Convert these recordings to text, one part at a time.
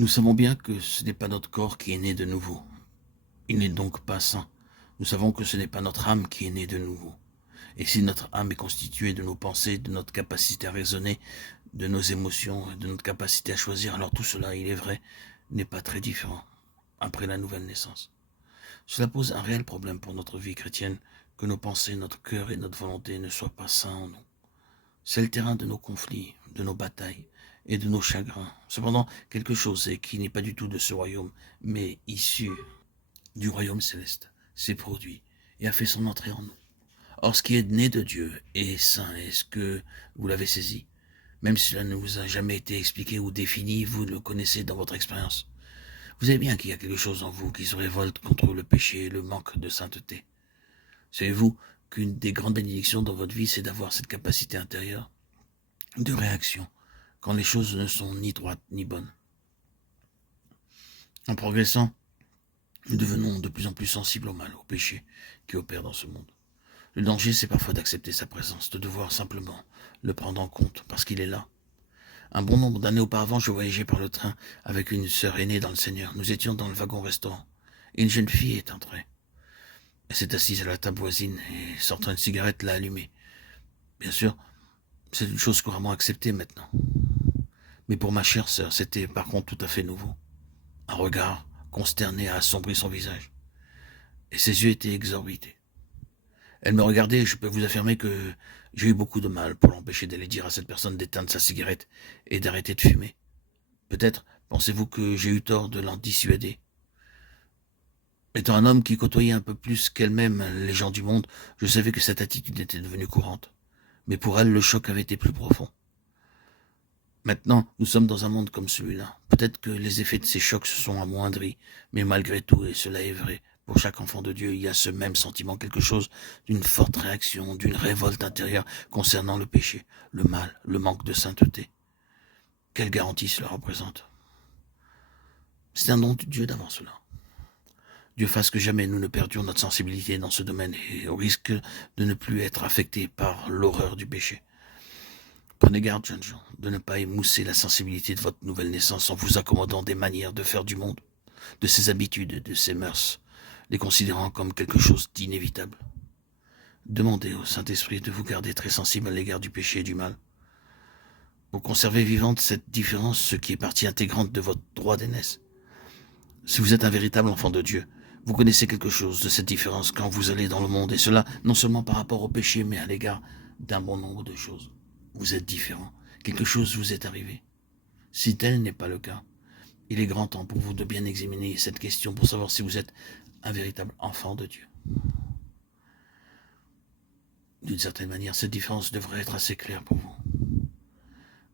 Nous savons bien que ce n'est pas notre corps qui est né de nouveau. Il n'est donc pas saint. Nous savons que ce n'est pas notre âme qui est née de nouveau. Et si notre âme est constituée de nos pensées, de notre capacité à raisonner, de nos émotions, de notre capacité à choisir, alors tout cela, il est vrai, n'est pas très différent après la nouvelle naissance. Cela pose un réel problème pour notre vie chrétienne, que nos pensées, notre cœur et notre volonté ne soient pas saints en nous. C'est le terrain de nos conflits, de nos batailles et de nos chagrins. Cependant, quelque chose est qui n'est pas du tout de ce royaume, mais issu du royaume céleste, s'est produit et a fait son entrée en nous. Or, ce qui est né de Dieu est saint. Est-ce que vous l'avez saisi? Même si cela ne vous a jamais été expliqué ou défini, vous le connaissez dans votre expérience. Vous savez bien qu'il y a quelque chose en vous qui se révolte contre le péché et le manque de sainteté. Savez-vous qu'une des grandes bénédictions dans votre vie, c'est d'avoir cette capacité intérieure de réaction quand les choses ne sont ni droites ni bonnes. En progressant, nous devenons de plus en plus sensibles au mal, au péché qui opère dans ce monde. Le danger, c'est parfois d'accepter sa présence, de devoir simplement le prendre en compte parce qu'il est là. Un bon nombre d'années auparavant, je voyageais par le train avec une sœur aînée dans le Seigneur. Nous étions dans le wagon-restaurant et une jeune fille est entrée. Elle s'est assise à la table voisine et, sortant une cigarette, l'a allumée. Bien sûr, c'est une chose couramment acceptée maintenant. Mais pour ma chère sœur, c'était par contre tout à fait nouveau. Un regard consterné a assombri son visage, et ses yeux étaient exorbités. Elle me regardait et je peux vous affirmer que j'ai eu beaucoup de mal pour l'empêcher d'aller dire à cette personne d'éteindre sa cigarette et d'arrêter de fumer. Peut-être pensez-vous que j'ai eu tort de l'en dissuader. Étant un homme qui côtoyait un peu plus qu'elle-même les gens du monde, je savais que cette attitude était devenue courante. Mais pour elle, le choc avait été plus profond. Maintenant, nous sommes dans un monde comme celui-là. Peut-être que les effets de ces chocs se sont amoindris, mais malgré tout, et cela est vrai, pour chaque enfant de Dieu, il y a ce même sentiment, quelque chose d'une forte réaction, d'une révolte intérieure concernant le péché, le mal, le manque de sainteté. Quelle garantie cela représente? C'est un don de Dieu d'avant cela. Dieu fasse que jamais nous ne perdions notre sensibilité dans ce domaine et au risque de ne plus être affectés par l'horreur du péché. Prenez garde, jeunes gens, de ne pas émousser la sensibilité de votre nouvelle naissance en vous accommodant des manières de faire du monde, de ses habitudes, de ses mœurs, les considérant comme quelque chose d'inévitable. Demandez au Saint-Esprit de vous garder très sensible à l'égard du péché et du mal, pour conserver vivante cette différence, ce qui est partie intégrante de votre droit d'aînesse. Si vous êtes un véritable enfant de Dieu, vous connaissez quelque chose de cette différence quand vous allez dans le monde, et cela non seulement par rapport au péché, mais à l'égard d'un bon nombre de choses. Vous êtes différent, quelque chose vous est arrivé. Si tel n'est pas le cas, il est grand temps pour vous de bien examiner cette question pour savoir si vous êtes un véritable enfant de Dieu. D'une certaine manière, cette différence devrait être assez claire pour vous.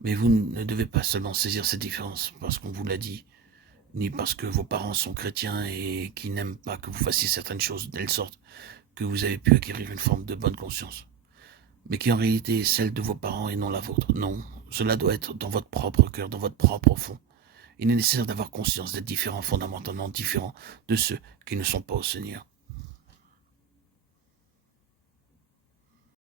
Mais vous ne devez pas seulement saisir cette différence parce qu'on vous l'a dit, ni parce que vos parents sont chrétiens et qui n'aiment pas que vous fassiez certaines choses de telle sorte que vous avez pu acquérir une forme de bonne conscience, mais qui en réalité est celle de vos parents et non la vôtre. Non, cela doit être dans votre propre cœur, dans votre propre fond. Il est nécessaire d'avoir conscience d'être différent, fondamentalement différent de ceux qui ne sont pas au Seigneur.